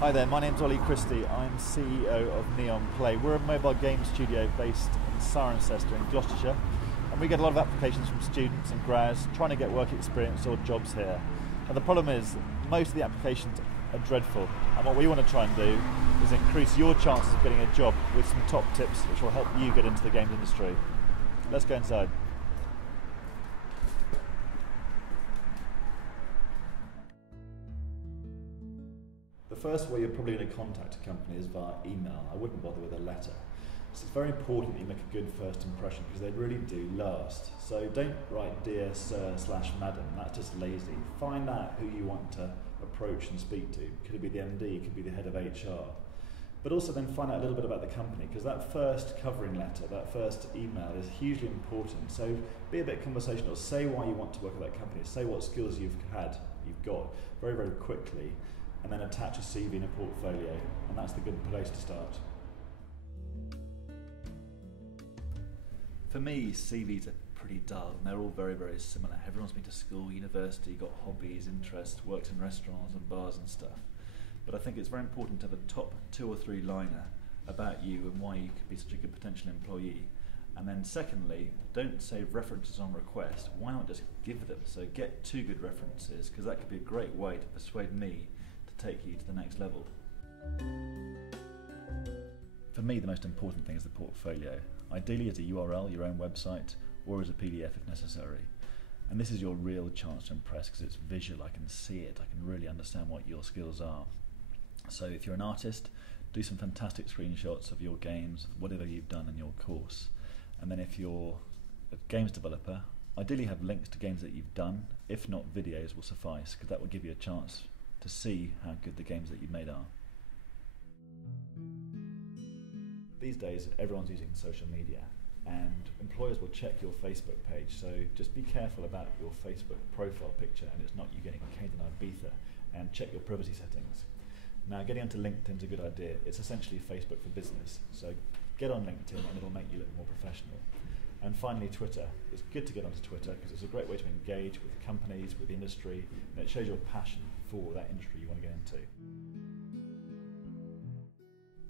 Hi there, my name's Oli Christie. I'm CEO of Neon Play. We're a mobile game studio based in Cirencester in Gloucestershire, and we get a lot of applications from students and grads trying to get work experience or jobs here. And the problem is, most of the applications are dreadful, and what we want to try and do is increase your chances of getting a job with some top tips which will help you get into the games industry. Let's go inside. The first way you're probably going to contact a company is via email. I wouldn't bother with a letter. So it's very important that you make a good first impression because they really do last. So don't write dear sir/madam, that's just lazy. Find out who you want to approach and speak to. Could it be the MD, could be the head of HR. But also then find out a little bit about the company, because that first covering letter, that first email is hugely important. So be a bit conversational, say why you want to work at that company, say what skills you've got very, very quickly, and then attach a CV and a portfolio, and that's the good place to start. For me, CVs are pretty dull, and they're all very, very similar. Everyone's been to school, university, got hobbies, interests, worked in restaurants and bars and stuff. But I think it's very important to have a top 2 or 3 liner about you and why you could be such a good potential employee. And then secondly, don't save references on request. Why not just give them? So get 2 good references, because that could be a great way to persuade me to take you to the next level. For me, the most important thing is the portfolio. Ideally as a URL, your own website, or as a PDF if necessary. And this is your real chance to impress because it's visual, I can see it, I can really understand what your skills are. So if you're an artist, do some fantastic screenshots of your games, whatever you've done in your course. And then if you're a games developer, ideally have links to games that you've done. If not, videos will suffice, because that will give you a chance to see how good the games that you've made are. These days, everyone's using social media, and employers will check your Facebook page, so just be careful about your Facebook profile picture and it's not you getting caned in Ibiza, and check your privacy settings. Now, getting onto LinkedIn is a good idea. It's essentially Facebook for business, so get on LinkedIn and it'll make you look more professional. And finally, Twitter. It's good to get onto Twitter because it's a great way to engage with companies, with industry, and it shows your passion for that industry you want to get into.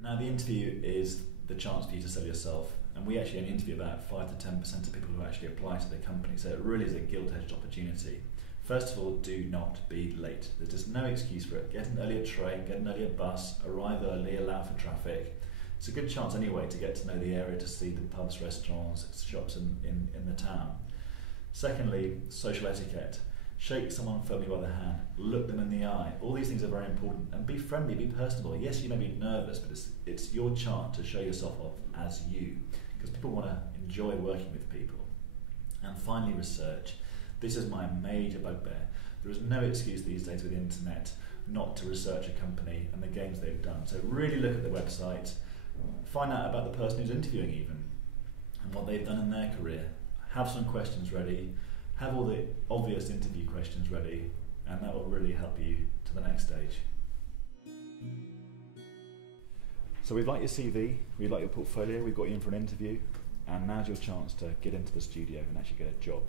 Now, the interview is the chance for you to sell yourself, and we actually only interview about 5 to 10% of people who actually apply to the company, so it really is a gilt-edged opportunity. First of all, do not be late. There's just no excuse for it. Get an earlier train, get an earlier bus, arrive early, allow for traffic. It's a good chance anyway to get to know the area, to see the pubs, restaurants, shops in the town. Secondly, social etiquette. Shake someone firmly by the hand, look them in the eye. All these things are very important, and be friendly, be personable. Yes, you may be nervous, but it's your chance to show yourself off as you, because people want to enjoy working with people. And finally, research. This is my major bugbear. There is no excuse these days with the internet not to research a company and the games they've done. So really look at the website, find out about the person who's interviewing even, and what they've done in their career. Have some questions ready, have all the obvious interview questions ready, and that will really help you to the next stage. So we've liked your CV, we've liked your portfolio, we've got you in for an interview, and now's your chance to get into the studio and actually get a job.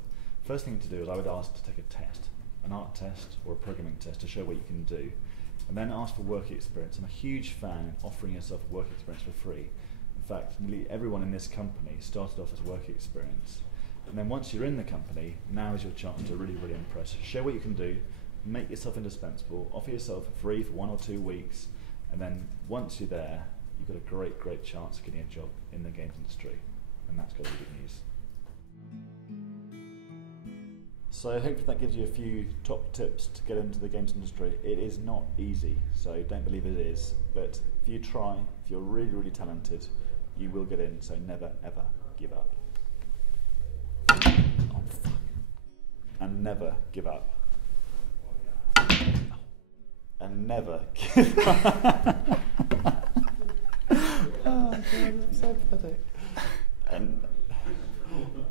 First thing to do is I would ask to take a test, an art test or a programming test to show what you can do, and then ask for work experience. I'm a huge fan of offering yourself work experience for free. In fact, nearly everyone in this company started off as work experience. And then once you're in the company, now is your chance to really, really impress. Show what you can do, make yourself indispensable, offer yourself for free for 1 or 2 weeks, and then once you're there, you've got a great, great chance of getting a job in the games industry. And that's got to be good news. So hopefully that gives you a few top tips to get into the games industry. It is not easy, so don't believe it is. But if you try, if you're really, really talented, you will get in, so never, ever give up. Oh, fuck. And never give up. And never give up. Oh, God, I'm so pathetic.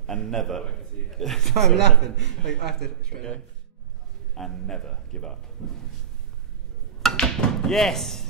And never. I'm laughing. Like, I have to straighten okay. And never give up. Yes!